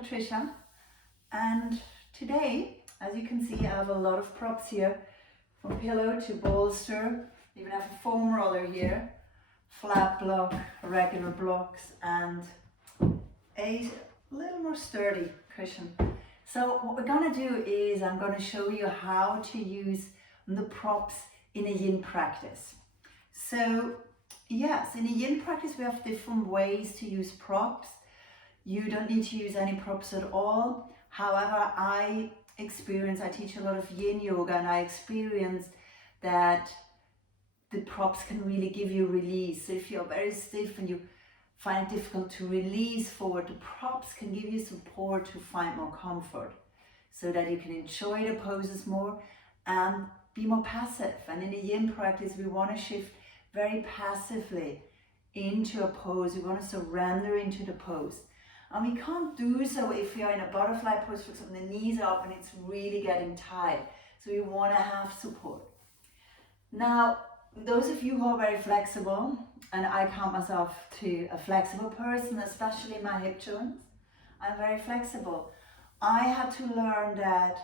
Patricia, and today, as you can see, I have a lot of props here, from pillow to bolster. I even have a foam roller here, flat block, regular blocks, and a little more sturdy cushion. So what we're going to do is I'm going to show you how to use the props in a yin practice. So yes, in a yin practice we have different ways to use props. You don't need to use any props at all. However, I teach a lot of yin yoga, and I experienced that the props can really give you release. So if you're very stiff and you find it difficult to release forward, the props can give you support to find more comfort so that you can enjoy the poses more and be more passive. And in a yin practice, we want to shift very passively into a pose. We want to surrender into the pose. And we can't do so if you're in a butterfly pose, for example, the knees are up and it's really getting tight. So you want to have support. Now, those of you who are very flexible, and I count myself to a flexible person, especially my hip joints, I'm very flexible. I had to learn that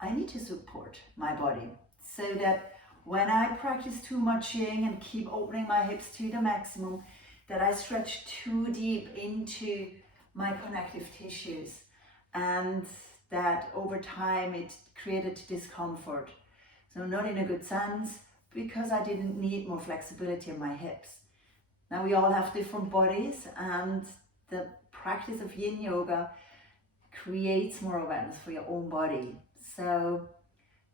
I need to support my body so that when I practice too much yin and keep opening my hips to the maximum, that I stretch too deep into my connective tissues, and that over time it created discomfort. So not in a good sense, because I didn't need more flexibility in my hips. Now we all have different bodies, and the practice of yin yoga creates more awareness for your own body. So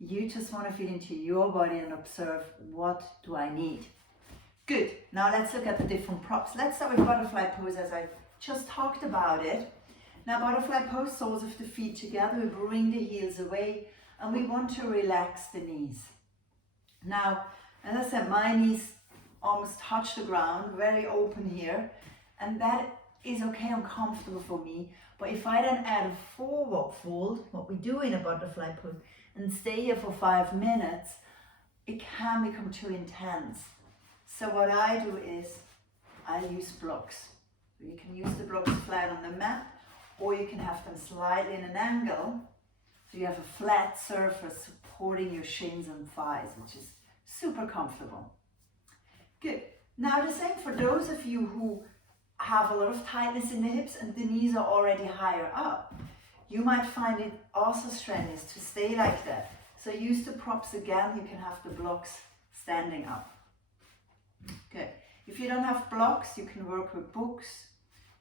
you just want to feel into your body and observe, what do I need? Good. Now let's look at the different props. Let's start with butterfly pose, as I just talked about it. Now butterfly pose, soles of the feet together, we bring the heels away, and we want to relax the knees. Now, as I said, my knees almost touch the ground, very open here, and that is okay and comfortable for me. But if I then add a forward fold, what we do in a butterfly pose, and stay here for 5 minutes, it can become too intense. So what I do is I use blocks. You can use the blocks flat on the mat, or you can have them slightly in an angle, so you have a flat surface supporting your shins and thighs, which is super comfortable. Good. Now the same for those of you who have a lot of tightness in the hips and the knees are already higher up. You might find it also strenuous to stay like that. So use the props again. You can have the blocks standing up. Good. If you don't have blocks, you can work with books.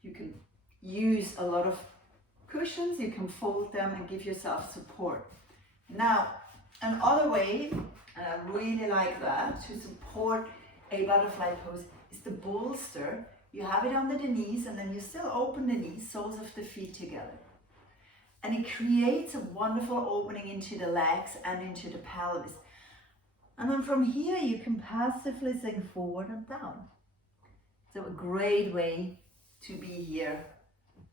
You can use a lot of cushions. You can fold them and give yourself support. Now, another way, and I really like that, to support a butterfly pose is the bolster. You have it under the knees, and then you still open the knees, soles of the feet together. And it creates a wonderful opening into the legs and into the pelvis. And then from here, you can passively sink forward and down. So a great way to be here,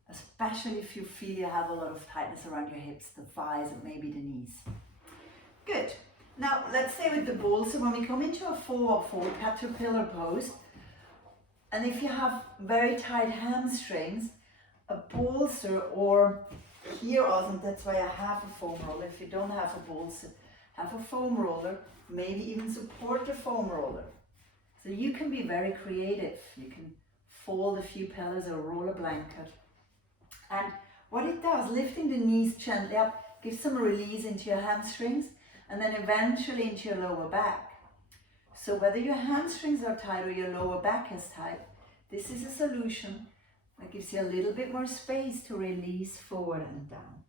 especially if you feel you have a lot of tightness around your hips, the thighs, and maybe the knees. Good. Now, let's say with the bolster, when we come into a forward fold, caterpillar pose, and if you have very tight hamstrings, a bolster, or here also, that's why I have a foam roller. If you don't have a bolster, have a foam roller, maybe even support the foam roller. So you can be very creative. You can fold a few pillows or roll a blanket. And what it does, lifting the knees gently up, gives some release into your hamstrings, and then eventually into your lower back. So whether your hamstrings are tight or your lower back is tight, this is a solution that gives you a little bit more space to release forward and down.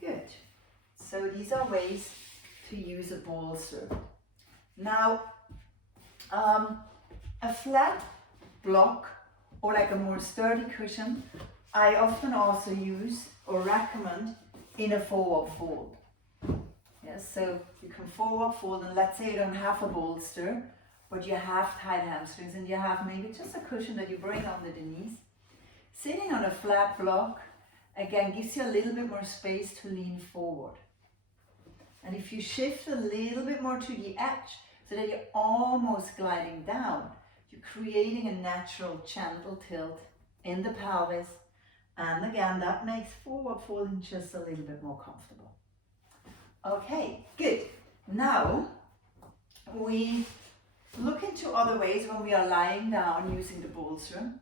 Good. So these are ways to use a bolster. Now, a flat block or like a more sturdy cushion, I often also use or recommend in a forward fold. Yes, so you can forward fold, and let's say you don't have a bolster, but you have tight hamstrings and you have maybe just a cushion that you bring under the knees. Sitting on a flat block, again, gives you a little bit more space to lean forward. And if you shift a little bit more to the edge, so that you're almost gliding down, you're creating a natural gentle tilt in the pelvis, and again that makes forward folding just a little bit more comfortable. Okay, good. Now we look into other ways when we are lying down using the bolster,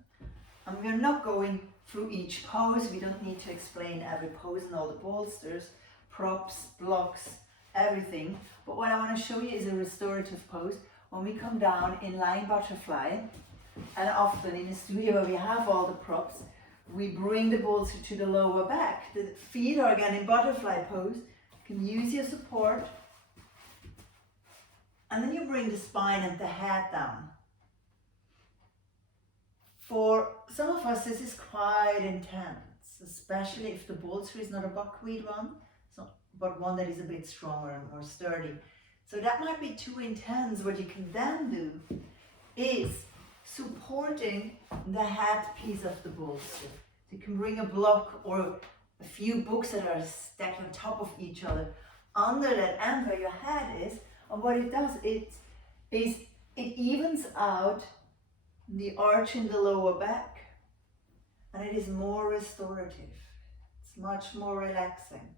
and we're not going through each pose. We don't need to explain every pose and all the bolsters, props, blocks, everything. But what I want to show you is a restorative pose when we come down in lying butterfly. And often in a studio where we have all the props, we bring the bolster to the lower back. The feet are again in butterfly pose. You can use your support. And then you bring the spine and the head down. For some of us, this is quite intense, especially if the bolster is not a buckwheat one, but one that is a bit stronger and more sturdy. So that might be too intense. What you can then do is supporting the head piece of the bolster. You can bring a block or a few books that are stacked on top of each other under that end where your head is. And what it does, it evens out the arch in the lower back, and it is more restorative. It's much more relaxing.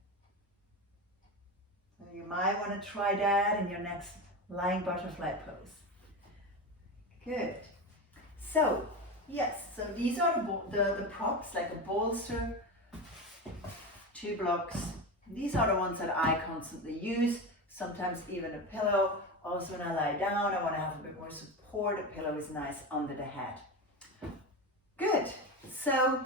So you might want to try that in your next lying butterfly pose. Good. So yes, so these are the props, like a bolster, 2 blocks. These are the ones that I constantly use. Sometimes even a pillow. Also when I lie down, I want to have a bit more support. A pillow is nice under the head. Good. So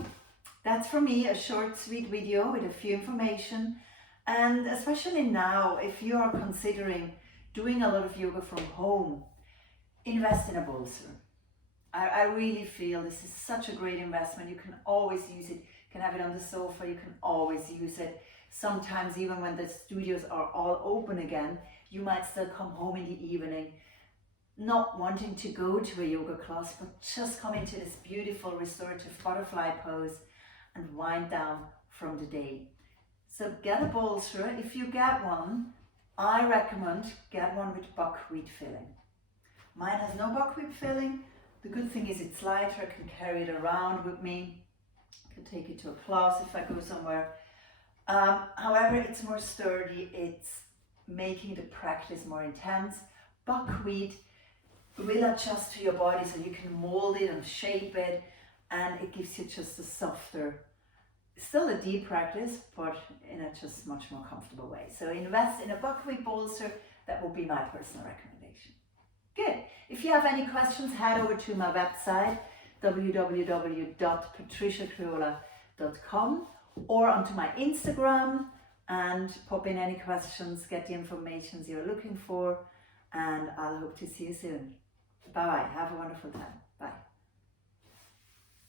that's for me, a short, sweet video with a few information. And especially now, if you are considering doing a lot of yoga from home, invest in a bolster. I really feel this is such a great investment. You can always use it. You can have it on the sofa. You can always use it. Sometimes even when the studios are all open again, you might still come home in the evening not wanting to go to a yoga class, but just come into this beautiful restorative butterfly pose and wind down from the day. So get a bolster. If you get one, I recommend get one with buckwheat filling. Mine has no buckwheat filling. The good thing is it's lighter. I can carry it around with me. I can take it to a class if I go somewhere. However, it's more sturdy. It's making the practice more intense. Buckwheat will adjust to your body, so you can mold it and shape it, and it gives you just a softer, still a deep practice, but in a just much more comfortable way. So invest in a buckwheat bolster. That would be my personal recommendation. Good. If you have any questions, head over to my website, www.patriciacreola.com, or onto my Instagram and pop in any questions, get the information you're looking for, and I'll hope to see you soon. Bye bye. Have a wonderful time. Bye.